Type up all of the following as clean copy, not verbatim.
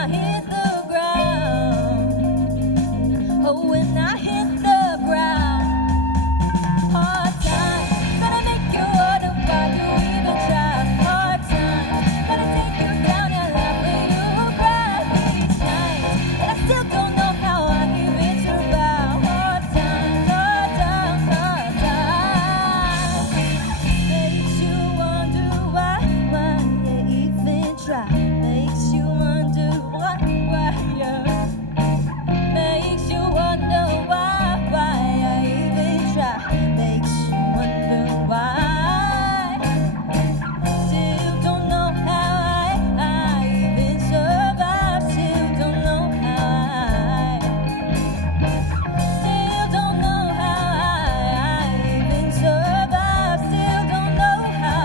I hit the ground. Oh, when I hit the ground. Hard time, gonna make you wonder why you even try. Hard time, gonna take you down and laugh when you cry these nights. And I still don't know how I even survive. Hard times, hard times, hard times. Makes you wonder why they even try. Makes you wonder why, yeah. Makes you wonder why I even try. Makes you wonder why. Still don't know how I even survive. Still don't know how Still don't know how I even survive. Still don't know how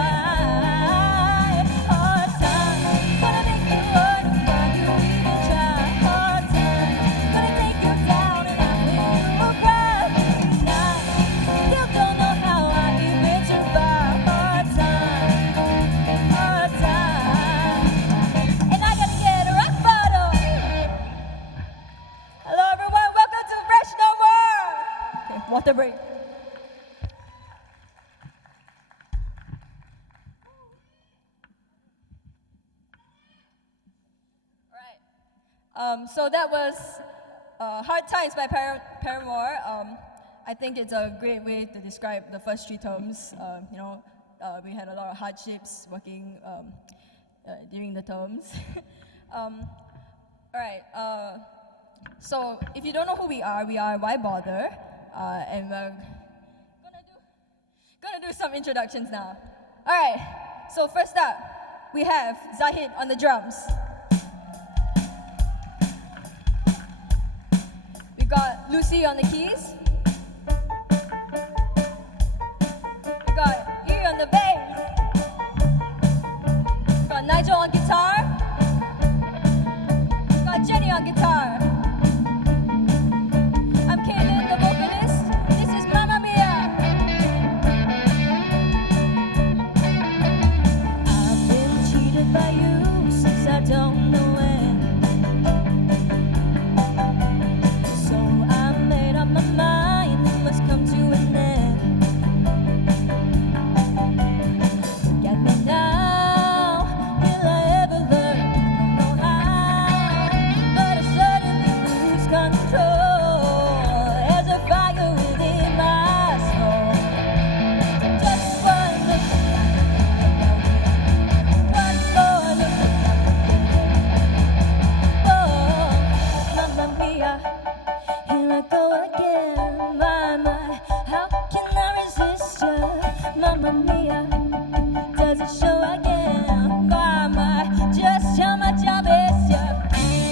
Hard time, gonna make you wonder why you even try. Hard time, gonna take you down and I will cry these nights. Still don't know how I even survive. Hard time, hard time. And I gotta get a rock bottom. Hello everyone, welcome to Freshmore Awards. Okay, water break. So that was Hard Times by Paramore. I think it's a great way to describe the first three terms. We had a lot of hardships working during the terms. So if you don't know who we are Why Bother, and we're gonna do some introductions now. All right. So first up, we have Zahid on the drums. We got Lucy on the keys. We got Yuri on the bass. We got Nigel on guitar. We got Jenny on guitar. I'm Kaylee, the vocalist. This is Mamma Mia. I've been cheated by you since I don't know when. So I made up my mind, it must come to an end. Get me now, will I ever learn? I don't know how, but I suddenly lose control. There's a fire within my soul. Just one look, one more look. Oh, Mamma Mia. Here I go again, my, how can I resist you? Mamma Mia, does it show again? My, just how much I miss you.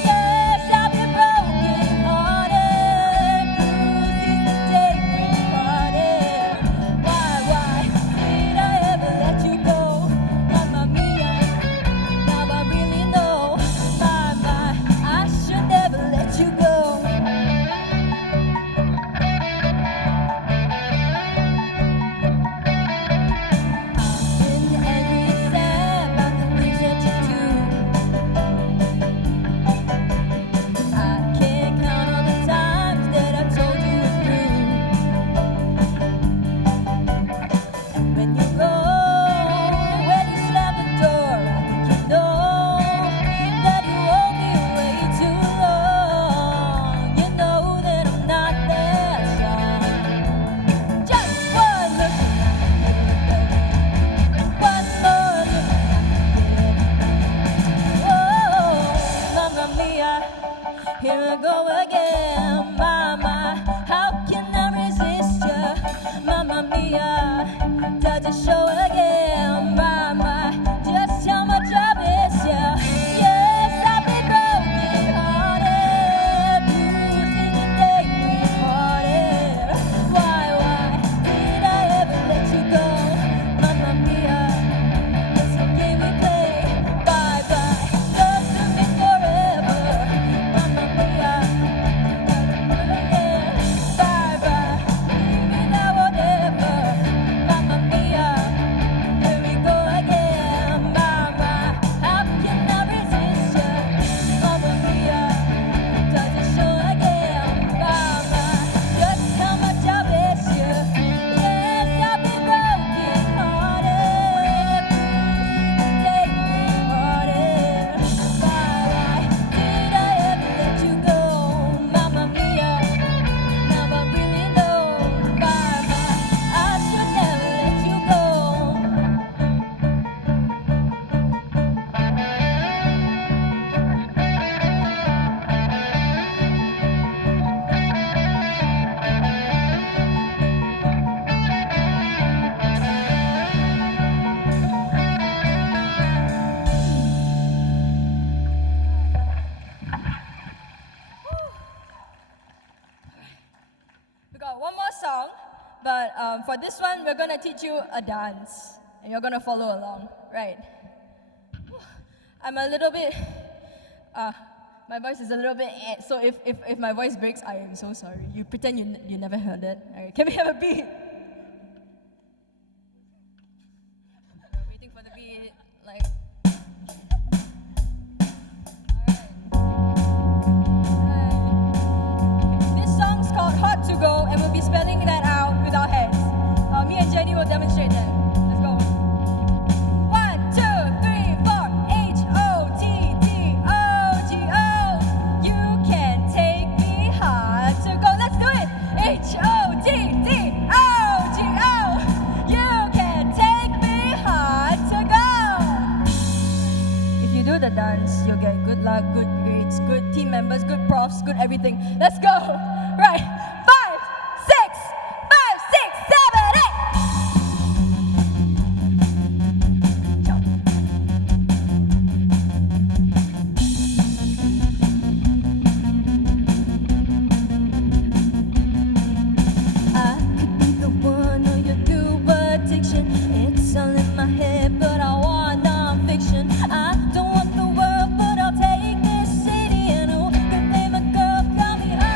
Yes, I've been broken hearted, bruised the day we parted. Why did I ever let you go? Mamma Mia, now I really know. My, I should never let you go. Been angry and sad about the things that you do. I can't count all the times that I told you it's true. And when you go, when you slam the door, I think you know that you hold me way too long. You know that I'm not that strong. Just one look and I can give it one more look. Oh, Mamma Mia, here I go again. Mama, how can I resist you? Mamma Mia, does it show again? Mama, just how much I miss you. Yes, I've been broken hearted, bruised in the day we parted. Why did I ever let you go? Mamma Mia, it's a game we play. Bye, love to me forever. Mamma Mia, bye, maybe now or never. Mamma Mia, here we go for this one, we're gonna teach you a dance, and you're gonna follow along, right? I'm a little bit, my voice is a little bit, so if my voice breaks, I am so sorry. You pretend you never heard it. All right, can we have a beat? We're waiting for the beat, like. Called Hot to Go, and we'll be spelling that out with our hands. Me and Jenny will demonstrate that. Let's go. 1, 2, 3, 4. H-O-T-T-O-G-O. You can take me hard to go. Let's do it. H-O-T-T-O-G-O. You can take me hard to go. If you do the dance, you'll get good luck, good grades, good team members, good profs, good everything. Let's go. Right, 5, 6, 5, 6, 7, 8. I could be the one of your new addiction. It's all in my head, but I want non-fiction. I don't want the world, but I'll take this city. And who can blame a girl? Call me hot.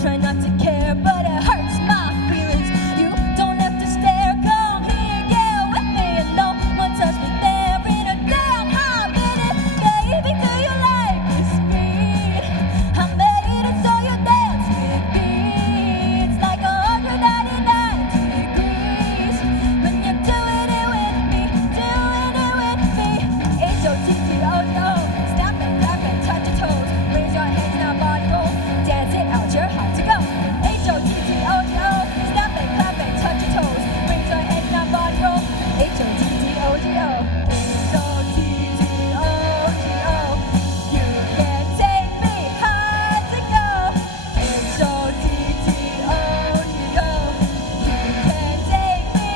Try not to care, but it hurts my feelings. You don't have to stare, come here, get with me. And no one touched me there in a damn hot minute. Baby, do you like this beat? I made it so you dance with me. It's like 199 degrees when you're doing it with me, doing it with me. H-O-T-T-O-G-O, stop and clap and touch your toes. Raise your hands now, body roll, dance it out your heart. H-O-T-T-O-G-O, snap and clap and touch your toes. Raise your hands now, body roll. H-O-T-T-O-G-O, H-O-T-T-O-G-O. You can take me hard to go. H-O-T-T-O-G-O. You can take me.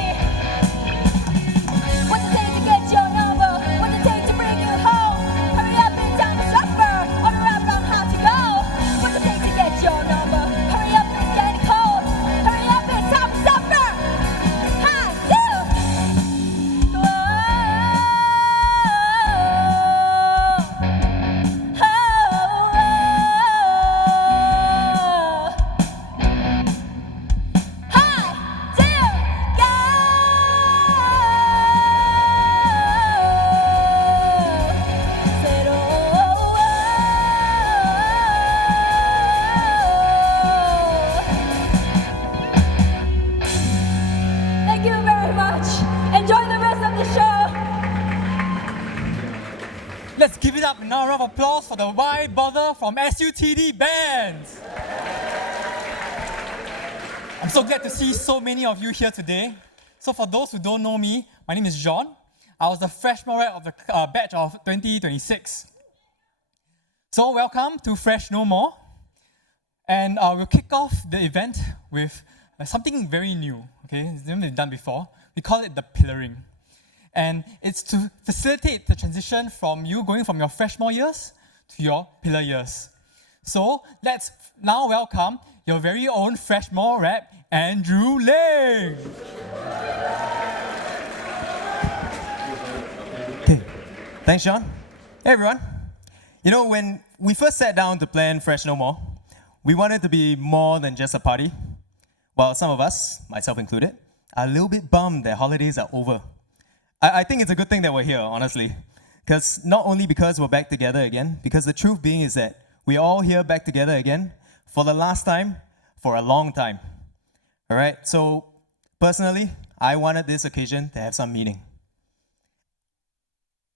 What's it take to get your number? What's it take to bring you home? Hurry up, it's time to suffer. Order up on how to go. What's it take to get your number? Hurry up, it's getting cold. Hurry up, it's time to suffer. Hot to go. Thank you very much. Enjoy the rest of the show. Let's give it up now, a round of applause for the Why Bother from SUTD Bands. I'm so glad to see so many of you here today. So for those who don't know me, my name is Xuan. I was the Freshmore of the batch of 2026. So welcome to Fresh No More. And we'll kick off the event with something very new. Okay, it's never been done before. We call it the pillaring. And it's to facilitate the transition from you going from your Freshmore years to your pillar years. So let's now welcome your very own Freshmore rep, Andrew Leng. Okay, thanks, Sean. Hey, everyone. You know, when we first sat down to plan Fresh No More, we wanted to be more than just a party. While some of us, myself included, are a little bit bummed that holidays are over. I think it's a good thing that we're here, honestly. Because not only because we're back together again, because the truth being is that we're all here back together again for the last time, for a long time. All right, so Personally, I wanted this occasion to have some meaning.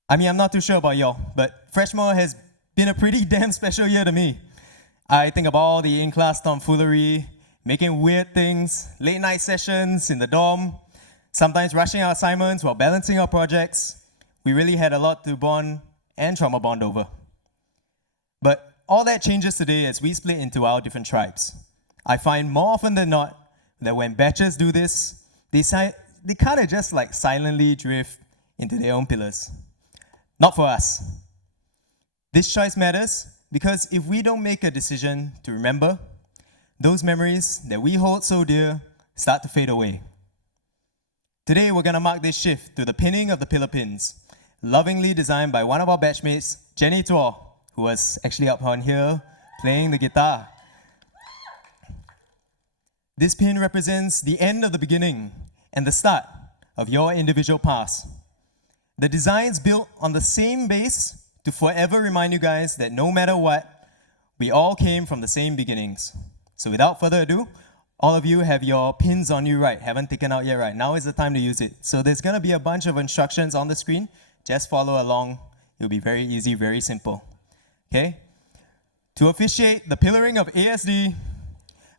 I mean, I'm not too sure about y'all, but Freshmore has been a pretty damn special year to me. I think of all the in-class tomfoolery, making weird things, late night sessions in the dorm, sometimes rushing our assignments while balancing our projects. We really had a lot to bond and trauma bond over. But all that changes today as we split into our different tribes. I find more often than not that when batches do this, they kind of just like silently drift into their own pillars. Not for us. This choice matters because if we don't make a decision to remember, those memories that we hold so dear start to fade away. Today, we're going to mark this shift to the pinning of the pillar pins, lovingly designed by one of our batchmates, Jenny Tuo, who was actually up on here playing the guitar. This pin represents the end of the beginning and the start of your individual past. The design's built on the same base to forever remind you guys that no matter what, we all came from the same beginnings. So without further ado, all of you have your pins on you right, haven't taken out yet right. Now is the time to use it. So there's gonna be a bunch of instructions on the screen. Just follow along. It'll be very easy, very simple. Okay? To officiate the pillaring of ASD,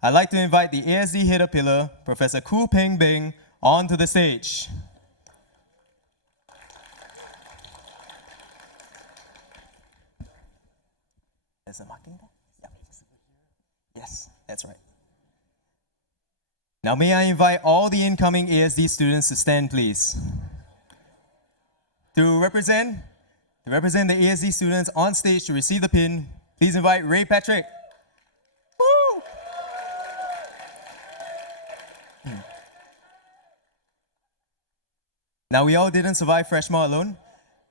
I'd like to invite the ASD header pillar, Professor Ku Peng Beng, onto the stage. There's a marking board? Yeah. Yes, that's right. Now may I invite all the incoming ASD students to stand, please. To represent the ASD students on stage to receive the pin, please invite Ray Patrick. Woo! Now we all didn't survive Freshmore alone.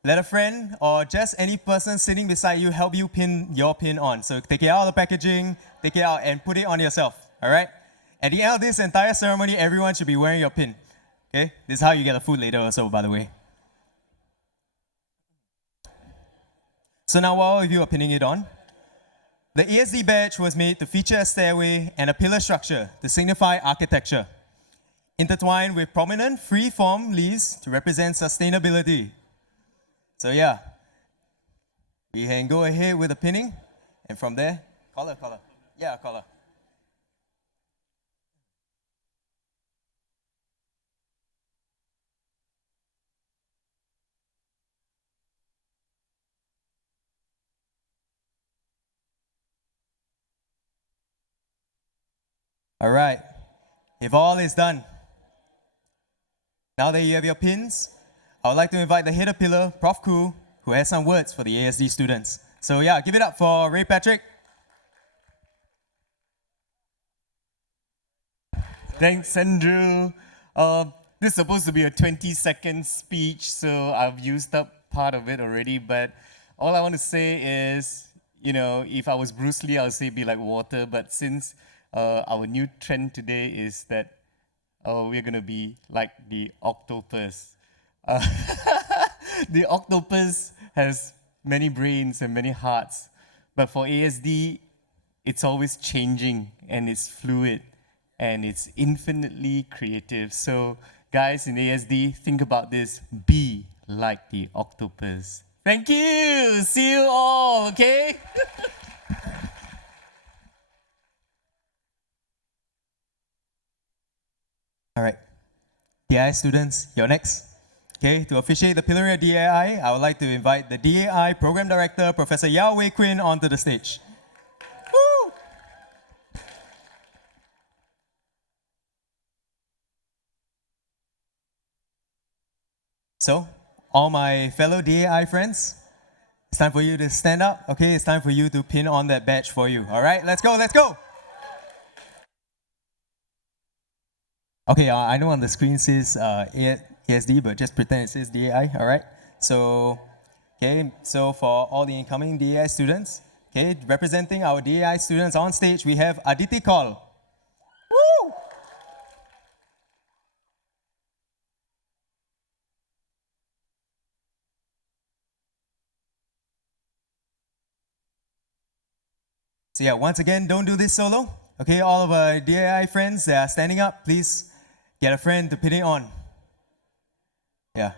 Let a friend or just any person sitting beside you help you pin your pin on. So take it out of the packaging, take it out and put it on yourself, all right? At the end of this entire ceremony, everyone should be wearing your pin, okay? This is how you get the food later also, by the way. So now while all of you are pinning it on, the ASD badge was made to feature a stairway and a pillar structure to signify architecture, intertwined with prominent free-form leaves to represent sustainability. So yeah, we can go ahead with the pinning, and from there, color. Yeah, color. All right, if all is done, now that you have your pins, I would like to invite the header pillar, Prof. Ku, who has some words for the ASD students. So yeah, give it up for Ray Patrick. Thanks, Andrew. This is supposed to be a 20-second speech, so I've used up part of it already, but all I want to say is, you know, if I was Bruce Lee, I would say be like water, but since our new trend today is that we're going to be like the octopus. The octopus has many brains and many hearts, but for ASD, it's always changing and it's fluid and it's infinitely creative. So guys in ASD, think about this, be like the octopus. Thank you, see you all, okay? All right, DAI students, you're next. Okay, to officiate the pillar of DAI, I would like to invite the DAI Program Director, Professor Yao Wei Quinn, onto the stage. Woo! So, all my fellow DAI friends, it's time for you to stand up. Okay, it's time for you to pin on that badge for you. All right, let's go, let's go. Okay, I know on the screen says ASD, but just pretend it says DAI, all right? So, okay, so for all the incoming DAI students, okay, representing our DAI students on stage, we have Aditi Kaul. Woo! So yeah, once again, don't do this solo. Okay, all of our DAI friends that are standing up, please get a friend to pin it on. Yeah.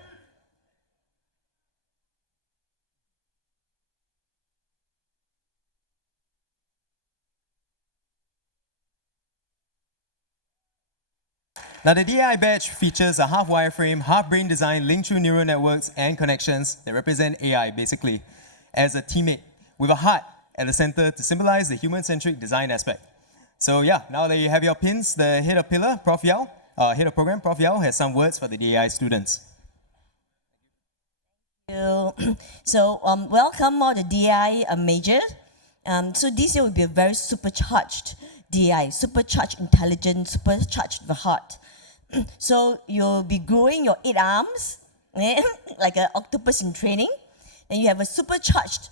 Now, the DAI badge features a half wireframe, half brain design linked through neural networks and connections that represent AI, basically, as a teammate with a heart at the center to symbolize the human-centric design aspect. So yeah, now that you have your pins, the head of pillar, Prof. Yao, head of program, Prof. Yao, has some words for the DAI students. So welcome all the DI major. So this year will be a very supercharged DI, supercharged intelligence, supercharged the heart. So you'll be growing your 8 arms, like an octopus in training. And you have a supercharged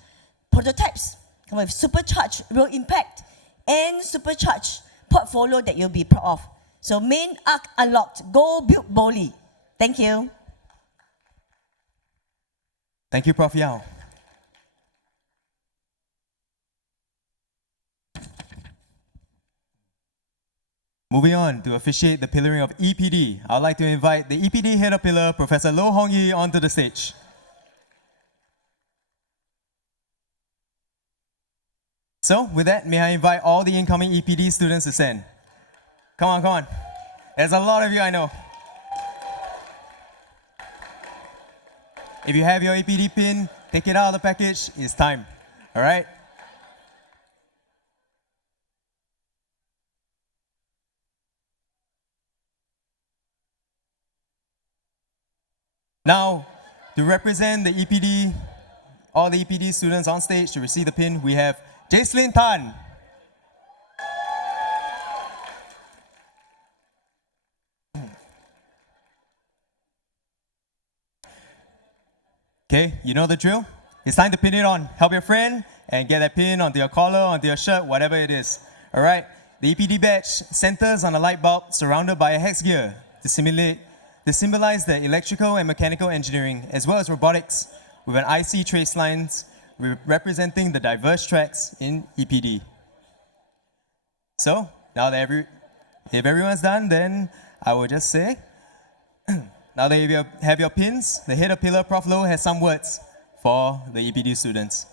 prototypes, come with supercharged real impact, and supercharged portfolio that you'll be proud of. So main arc unlocked. Go build boldly. Thank you. Thank you, Prof. Yao. Moving on to officiate the pillaring of EPD, I'd like to invite the EPD head of pillar, Professor Lo Hong Yi, onto the stage. So, with that, may I invite all the incoming EPD students to stand? Come on, come on. There's a lot of you, I know. If you have your EPD pin, take it out of the package. It's time. All right? Now, to represent the EPD, all the EPD students on stage to receive the pin, we have Jacelyn Tan. Okay, you know the drill. It's time to pin it on. Help your friend and get that pin onto your collar, onto your shirt, whatever it is. All right, the EPD badge centers on a light bulb surrounded by a hex gear to symbolize the electrical and mechanical engineering, as well as robotics, with an IC trace lines representing the diverse tracks in EPD. So, now that if everyone's done, then I will just say, now that you have your pins, the head of pillar, Prof. Lo, has some words for the EPD students.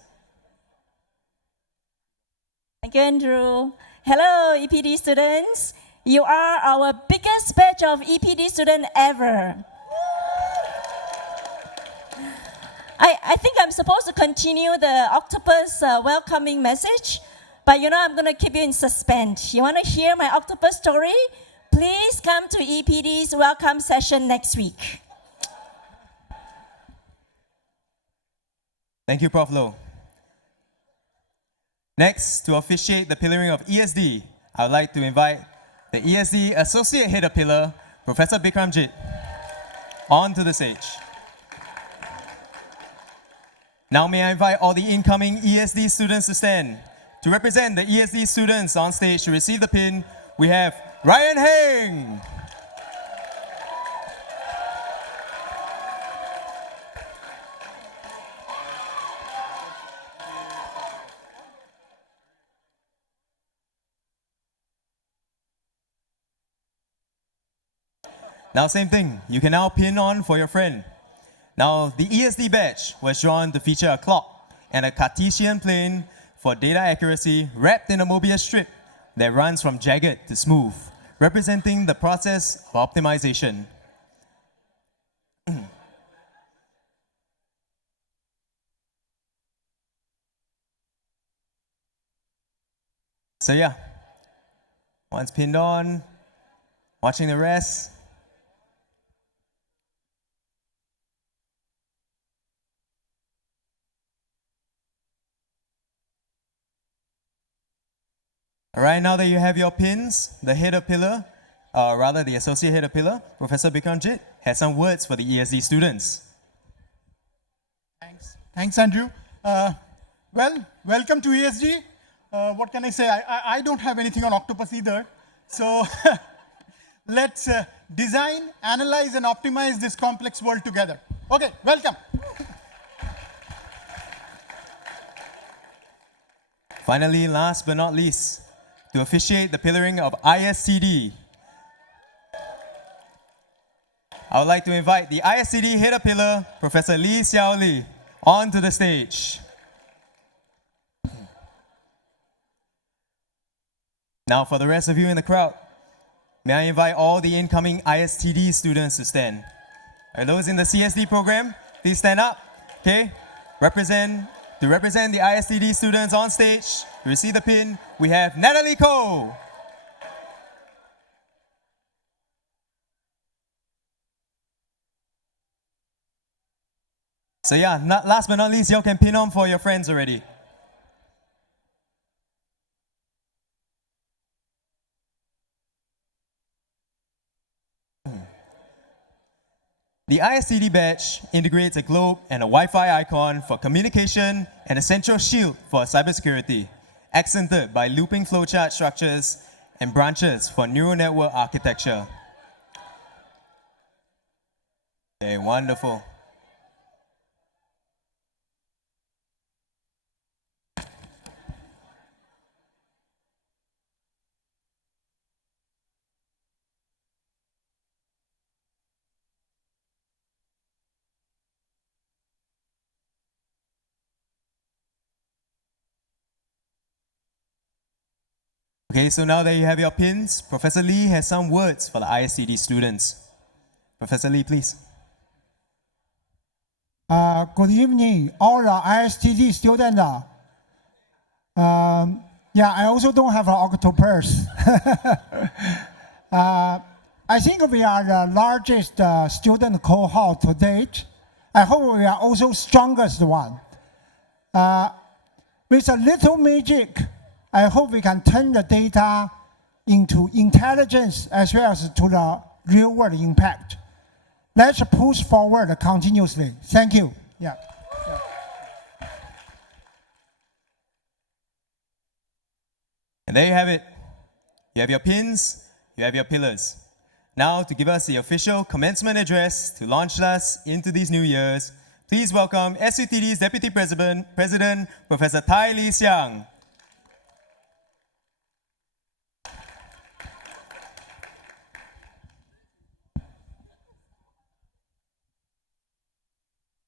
Thank you, Andrew. Hello, EPD students. You are our biggest batch of EPD students ever. I think I'm supposed to continue the octopus welcoming message, but you know I'm going to keep you in suspense. You want to hear my octopus story? Please come to EPD's welcome session next week. Thank you, Prof. Lo. Next, to officiate the pillaring of ESD, I would like to invite the ESD Associate Head of Pillar, Professor Bikramjit, onto the stage. Now may I invite all the incoming ESD students to stand. To represent the ESD students on stage to receive the pin, we have Ryan Heng. Now same thing, you can now pin on for your friend. Now the ESD badge was drawn to feature a clock and a Cartesian plane for data accuracy wrapped in a Mobius strip that runs from jagged to smooth, representing the process of optimization. So yeah, once pinned on, watching the rest. All right, now that you have your pins, the head of pillar, rather the associate head of pillar, Professor Bikramjit, has some words for the ESD students. Thanks, Andrew. Well, welcome to ESG. What can I say? I don't have anything on Octopus either. So let's design, analyze, and optimize this complex world together. Okay, welcome. Finally, last but not least, to officiate the pillaring of ISTD, I would like to invite the ISTD Head of Pillar, Professor Lee Xiao Li, onto the stage. Now for the rest of you in the crowd, may I invite all the incoming ISTD students to stand. Are those in the CSD program, please stand up, okay? To represent the ISTD students on stage, to receive the pin, we have Natalie Ko. So yeah, last but not least, you can pin on for your friends already. The ISTD badge integrates a globe and a Wi-Fi icon for communication and a central shield for cybersecurity, accented by looping flowchart structures and branches for neural network architecture. Okay, wonderful. Okay, so now that you have your pins, Professor Lee has some words for the ISTD students. Professor Lee, please. Good evening, all the ISTD students. Yeah, I also don't have an octopus. I think we are the largest student cohort to date. I hope we are also strongest one. With a little magic, I hope we can turn the data into intelligence as well as to the real world impact. Let's push forward continuously. Thank you. Yeah. And there you have it. You have your pins, you have your pillars. Now to give us the official commencement address to launch us into these new years, please welcome SUTD's Deputy President, Professor Tai Lee Siang.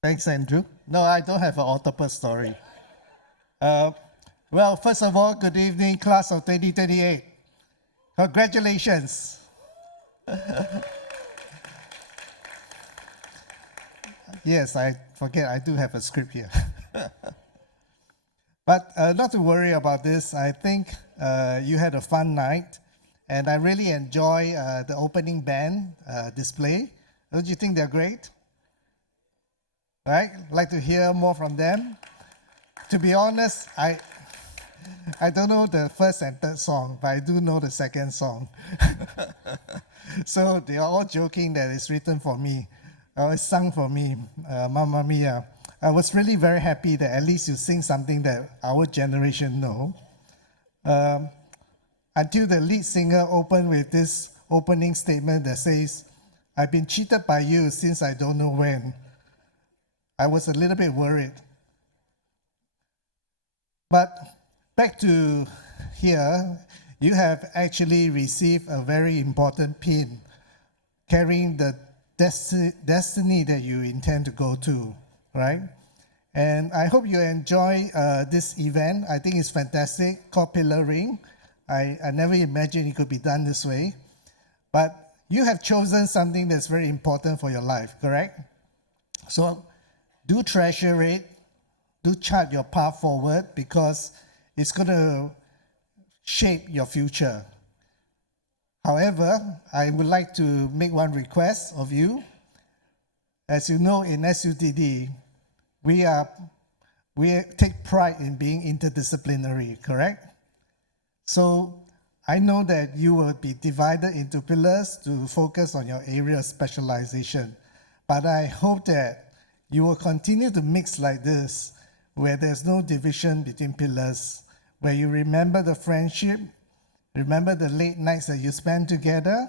Thanks, Andrew. No, I don't have an octopus story. Well, first of all, good evening, class of 2028. Congratulations. Yes, I forget, I do have a script here. But not to worry about this. I think you had a fun night, and I really enjoy the opening band display. Don't you think they're great? Right? Like to hear more from them. To be honest, I don't know the first and third song, but I do know the second song. So they are all joking that it's written for me, or it's sung for me, Mamma Mia. I was really very happy that at least you sing something that our generation know. Until the lead singer opened with this opening statement that says, "I've been cheated by you since I don't know when." I was a little bit worried. But back to here, you have actually received a very important pin carrying the destiny that you intend to go to, right? And I hope you enjoy this event. I think it's fantastic, called Pillaring. I never imagined it could be done this way. But you have chosen something that's very important for your life, correct? So do treasure it, do chart your path forward, because it's going to shape your future. However, I would like to make one request of you. As you know, in SUTD, we take pride in being interdisciplinary, correct? So I know that you will be divided into pillars to focus on your area of specialization, but I hope that you will continue to mix like this, where there's no division between pillars, where you remember the friendship, remember the late nights that you spent together,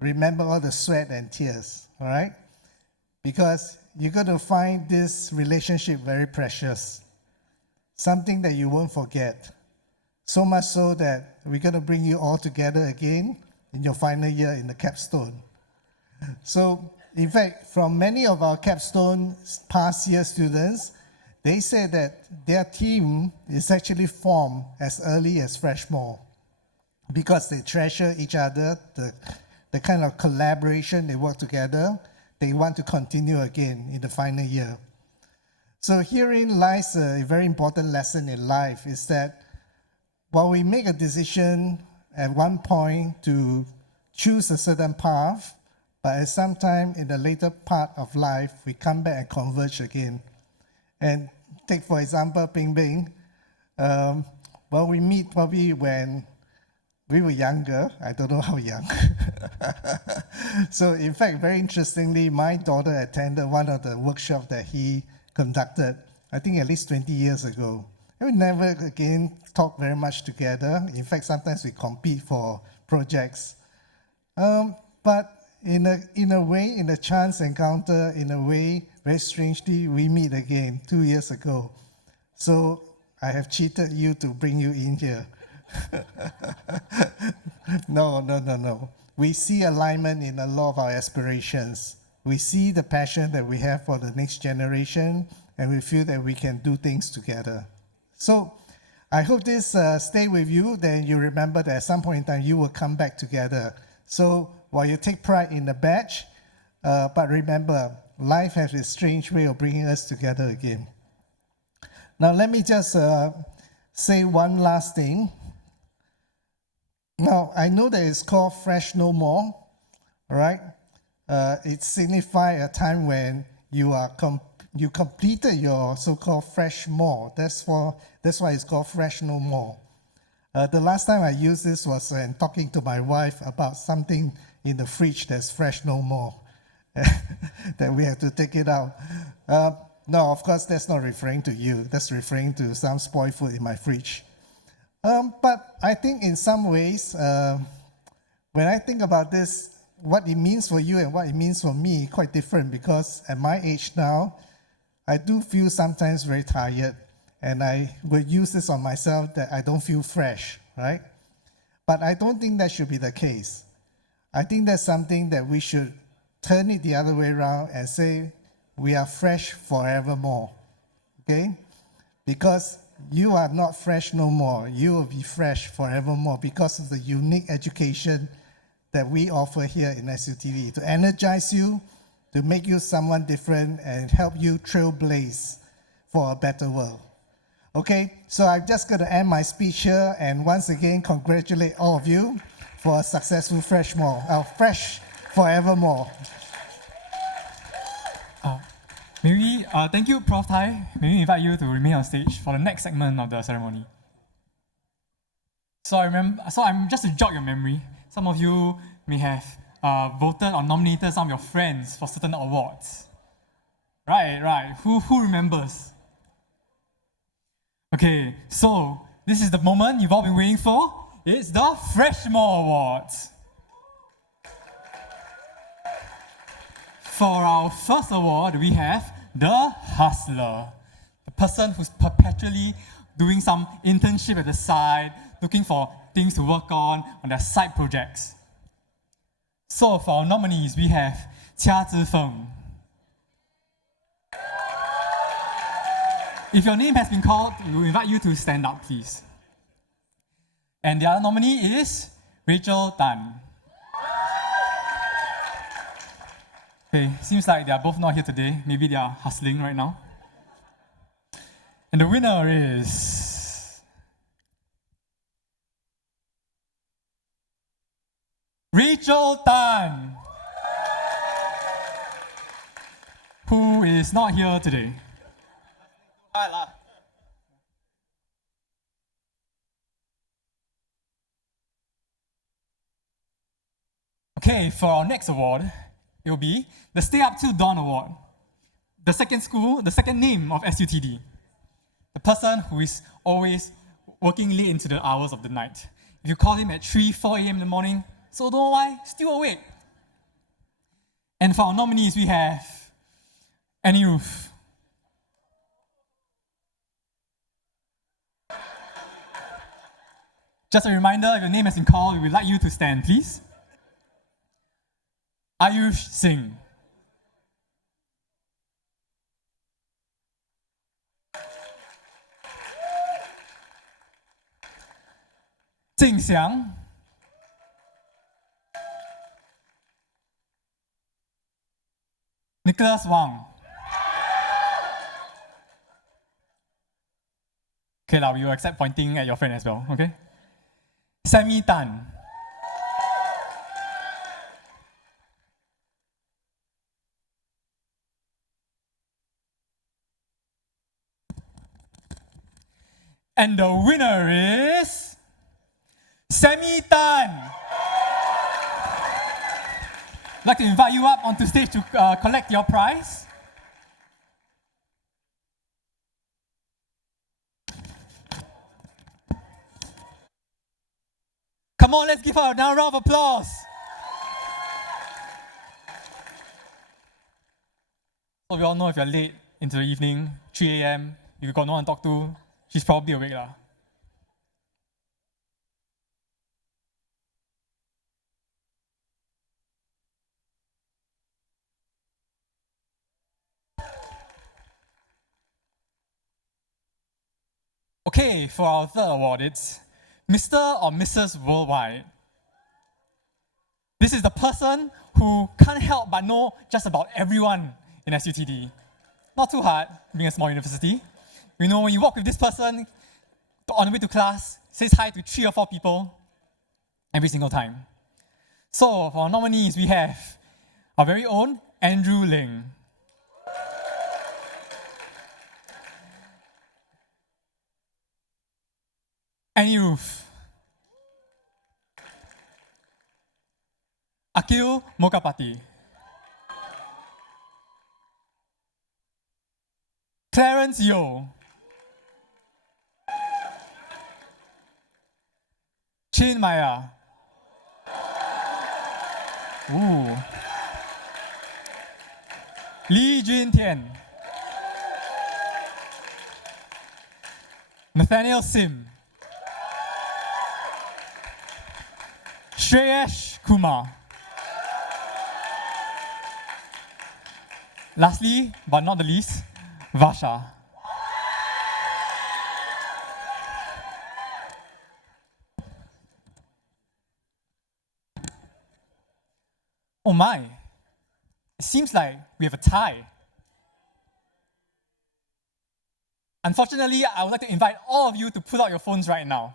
remember all the sweat and tears, all right? Because you're going to find this relationship very precious, something that you won't forget. So much so that we're going to bring you all together again in your final year in the capstone. So In fact, from many of our capstone past year students, they say that their team is actually formed as early as Freshmore because they treasure each other, the kind of collaboration, they work together, they want to continue again in the final year. So herein lies a very important lesson in life is that while we make a decision at one point to choose a certain path, but at some time in the later part of life, we come back and converge again. And take, for example, Ping Bing. Well, we meet probably when we were younger. I don't know how young. So in fact, very interestingly, my daughter attended one of the workshops that he conducted, I think at least 20 years ago. And we never again talk very much together. In fact, sometimes we compete for projects. But in a way, in a chance encounter, in a way, very strangely, we meet again 2 years ago. So I have cheated you to bring you in here. No. We see alignment in a lot of our aspirations. We see the passion that we have for the next generation, and we feel that we can do things together. So I hope this stay with you, then you remember that at some point in time you will come back together. So while you take pride in the badge, but remember, life has a strange way of bringing us together again. Now let me just say one last thing. Now, I know that it's called Fresh No More, all right? It signifies a time when you completed your so-called Freshmore. That's why it's called Fresh No More. The last time I used this was when talking to my wife about something in the fridge that's fresh no more, that we have to take it out. No, of course, that's not referring to you. That's referring to some spoiled food in my fridge. But I think in some ways, when I think about this, what it means for you and what it means for me, quite different, because at my age now, I do feel sometimes very tired, and I will use this on myself that I don't feel fresh, right? But I don't think that should be the case. I think that's something that we should turn it the other way around and say, we are fresh forevermore, okay? Because you are not fresh no more. You will be fresh forevermore because of the unique education that we offer here in SUTD to energize you, to make you someone different, and help you trailblaze for a better world. Okay, so I'm just going to end my speech here and once again congratulate all of you for a successful Freshmore, Fresh Forevermore. Thank you, Prof. Tai. May we invite you to remain on stage for the next segment of the ceremony. So I'm just to jog your memory. Some of you may have voted or nominated some of your friends for certain awards. Right. Who remembers? Okay, so this is the moment you've all been waiting for. It's the Freshmore Awards. For our first award, we have the hustler, the person who's perpetually doing some internship at the side, looking for things to work on their side projects. So for our nominees, we have Chia Zifeng. If your name has been called, we will invite you to stand up, please. And the other nominee is Rachel Tan. Okay, seems like they are both not here today. Maybe they are hustling right now. And the winner is Rachel Tan, who is not here today. Okay, for our next award, it will be the Stay Up Till Dawn Award. The second name of SUTD. The person who is always working late into the hours of the night. If you call him at 3, 4 a.m. in the morning, so don't know why, still awake. And for our nominees, we have Annie Ruth. Just a reminder, if your name has been called, we would like you to stand, please. Ayush Singh. Jing Xiang, Nicholas Wang. Okay, now we will accept pointing at your friend as well, okay? Sammy Tan. And the winner is Sammy Tan. I'd like to invite you up onto stage to collect your prize. Come on, let's give her a round of applause. So we all know if you're late into the evening, 3 a.m., you got no one to talk to, she's probably awake lah. Okay, for our third award, it's Mr. or Mrs. Worldwide. This is the person who can't help but know just about everyone in SUTD. Not too hard, being a small university. You know, when you walk with this person on the way to class, says hi to 3 or 4 people every single time. So, for our nominees, we have our very own Andrew Leng. Annie Roof. Akil Mokapati. Clarence Yeo. Chin Maya. Ooh. Lee Jun Tian. Nathaniel Sim. Shreyesh Kumar. Lastly, but not the least, Vasha. Oh my, it seems like we have a tie. Unfortunately, I would like to invite all of you to pull out your phones right now.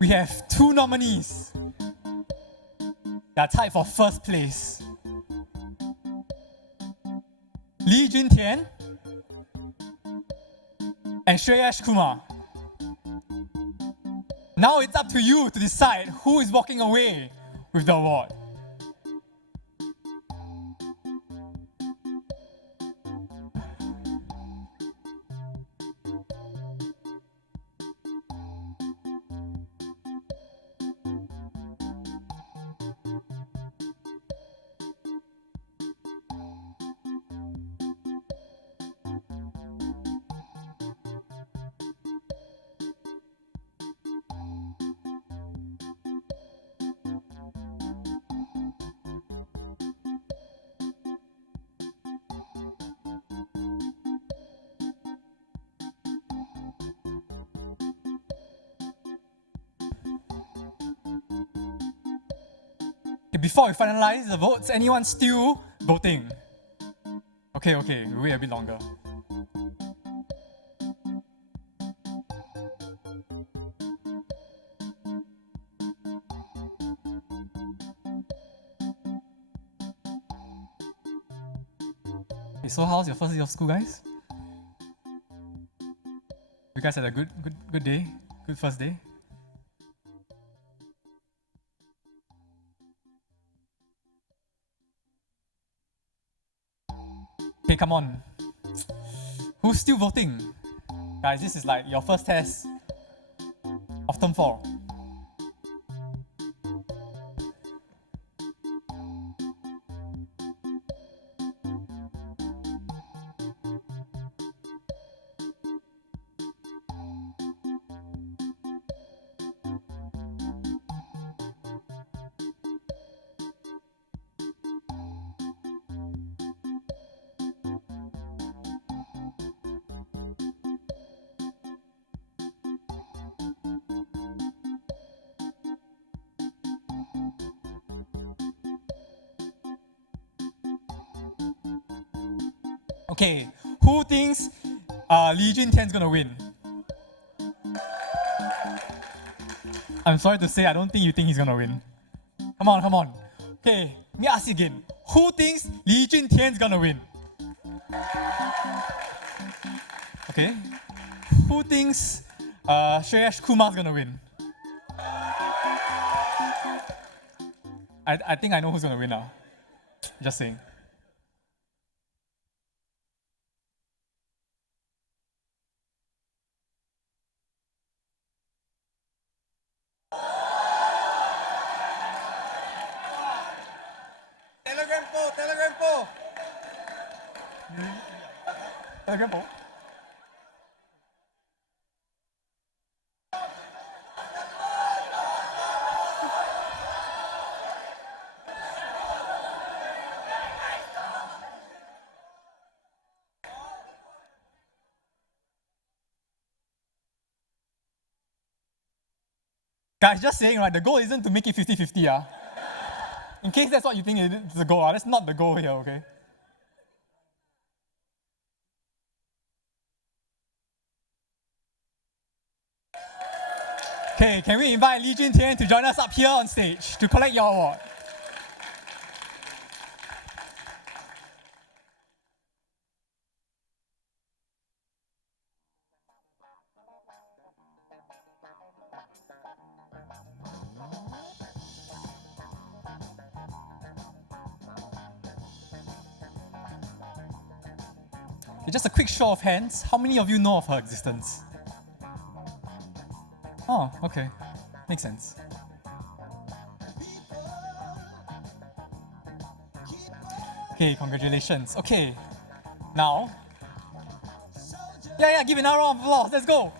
We have 2 nominees that are tied for first place. Lee Jun Tian and Shreyesh Kumar. Now it's up to you to decide who is walking away with the award. Before we finalize the votes, anyone still voting? Okay, we'll wait a bit longer. Okay, so how's your first day of school, guys? You guys had a good day? Good first day? Okay, come on. Who's still voting? Guys, this is like your first test of term 4. Okay, who thinks Lee Jun Tian's gonna win? I'm sorry to say, I don't think you think he's gonna win. Come on, come on. Okay, let me ask you again. Who thinks Lee Jun Tian's gonna win? Okay. Who thinks Shreyash Kumar's gonna win? I think I know who's gonna win now. Just saying. Telegram poll, Telegram poll. Telegram poll. Guys, just saying, right, the goal isn't to make it 50-50, In case that's what you think is the goal, that's not the goal here, okay? Okay, can we invite Lee Jun Tian to join us up here on stage to collect your award? Okay, just a quick show of hands. How many of you know of her existence? Oh, okay. Makes sense. Okay, congratulations. Okay, now. Yeah, give another round of applause. Let's go.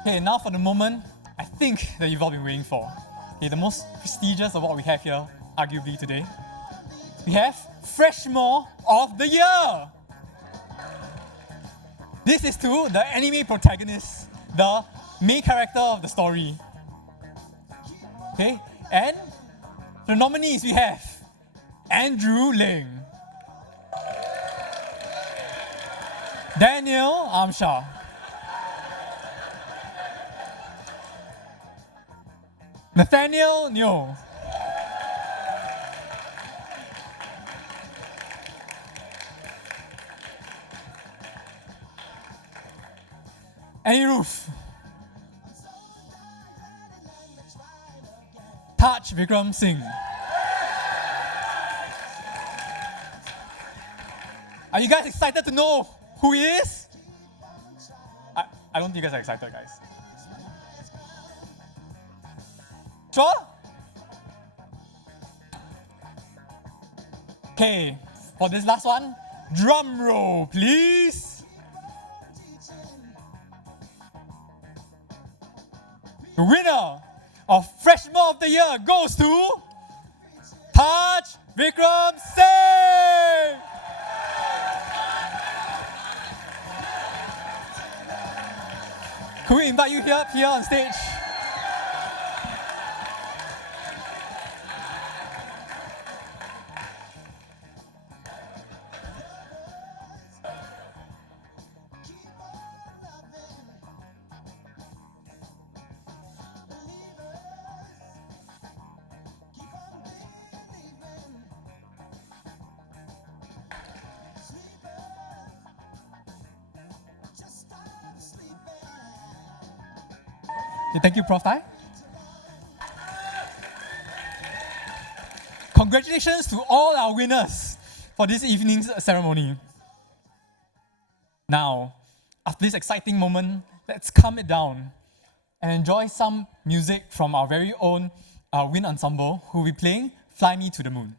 Okay, now for the moment I think that you've all been waiting for. Okay, the most prestigious of what we have here, arguably today. We have Freshmore of the Year. This is to the anime protagonist, the main character of the story. Okay, and the nominees we have Andrew Leng, Daniel Amsha, Nathaniel Neo, Annie Roof, Taj Vikram Singh. Are you guys excited to know who he is? I don't think you guys are excited, guys. Sure? Okay, for this last one, drum roll, please. The winner of Freshmore of the Year goes to Taj Vikram Singh. Could we invite you here on stage? Okay, thank you, Prof. Tai. Congratulations to all our winners for this evening's ceremony. Now, after this exciting moment, let's calm it down and enjoy some music from our very own wind ensemble, who will be playing Fly Me to the Moon.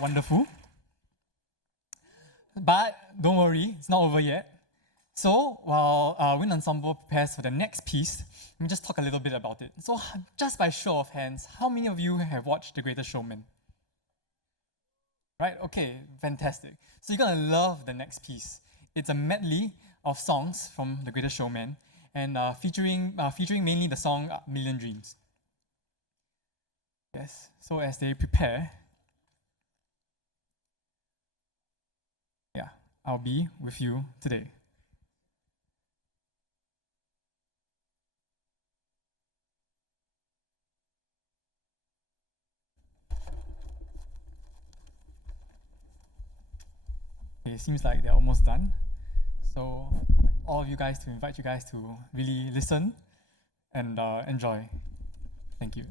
wonderful. But don't worry, it's not over yet. So while Wind Ensemble prepares for the next piece, let me just talk a little bit about it. So just by show of hands, how many of you have watched The Greatest Showman? Right, okay, fantastic. So you're gonna love the next piece. It's a medley of songs from The Greatest Showman and featuring mainly the song Million Dreams. Yes, so as they prepare, yeah, I'll be with you today. Okay, it seems like they're almost done. So all of you guys to invite you guys to really listen and enjoy. Thank you.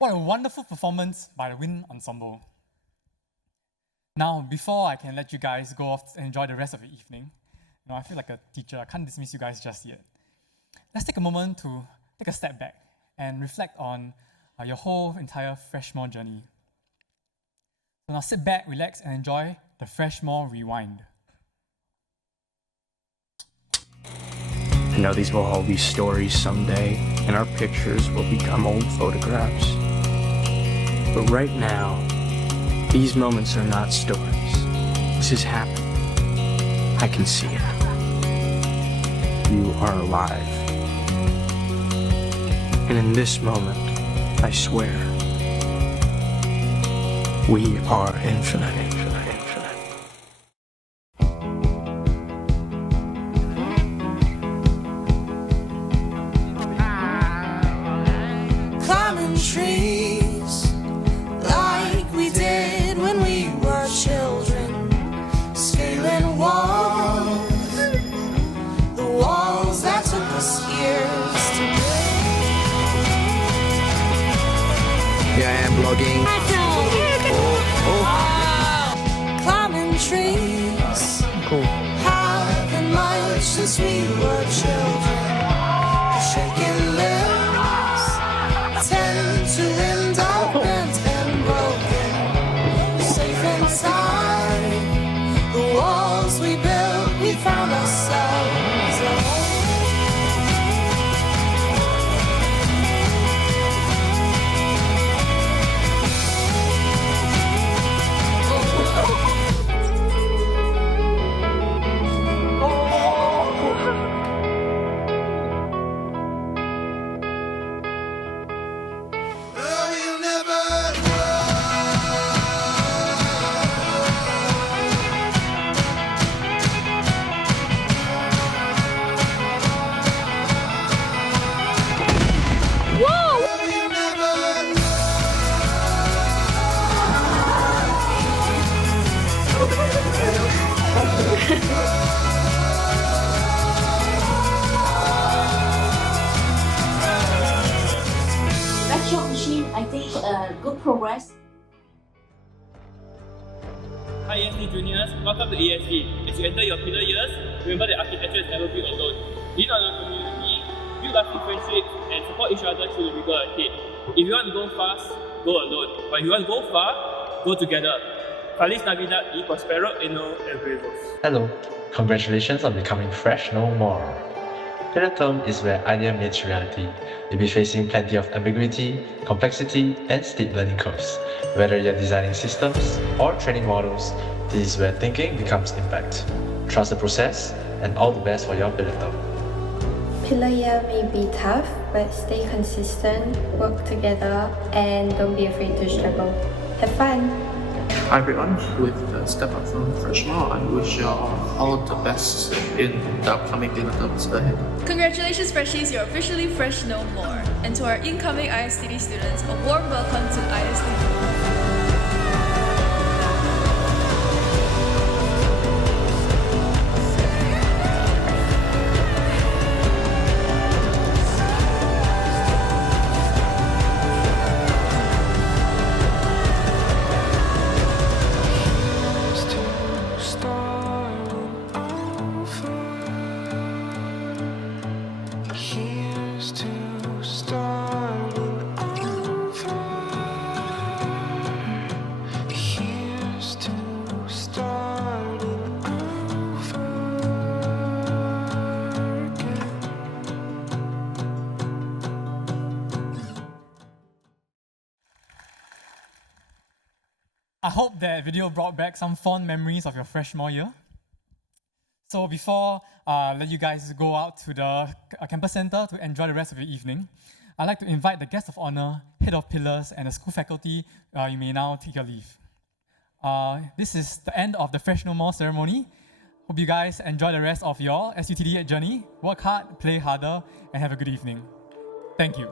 What a wonderful performance by the Wind Ensemble. Now, before I can let you guys go off and enjoy the rest of the evening, I feel like a teacher, I can't dismiss you guys just yet. Let's take a moment to take a step back and reflect on your whole entire Freshmore journey. So now sit back, relax, and enjoy the Freshmore Rewind. I know these will all be stories someday, and our pictures will become old photographs. But right now, these moments are not stories. This is happening. I can see it. You are alive. And in this moment, I swear, we are infinite. Climbing trees like we did when we were children, scaling walls, the walls that took us years to build. Here I am vlogging. Climbing trees, Cool. haven't much since we were children, shaking limbs tend to end up bent and broken. Safe inside the walls we built, we found ourselves alone. I think good progress. Hi ESG juniors, welcome to ESG. As you enter your pillar years, remember that architecture is never built alone. Lean on your community, build lasting friendships, and support each other through the rigor ahead. If you want to go fast, go alone. But if you want to go far, go together. Feliz Navidad y Prospero Año Nuevo. Hello, congratulations on becoming fresh no more. Pillar term is where idea meets reality. You'll be facing plenty of ambiguity, complexity, and steep learning curves. Whether you're designing systems or training models, this is where thinking becomes impact. Trust the process, and all the best for your pillar term. Pillar year may be tough, but stay consistent, work together, and don't be afraid to struggle. Have fun! Hi everyone, with the step up from Freshmore, I wish you all the best in the upcoming pillar terms ahead. Congratulations Freshies, you're officially fresh no more. And to our incoming ISTD students, a warm welcome to ISTD. I hope that video brought back some fond memories of your Freshmore year. So before I let you guys go out to the campus center to enjoy the rest of the evening, I'd like to invite the guest of honor, head of pillars, and the school faculty. You may now take your leave. This is the end of the Fresh No More ceremony. Hope you guys enjoy the rest of your SUTD journey. Work hard, play harder, and have a good evening. Thank you.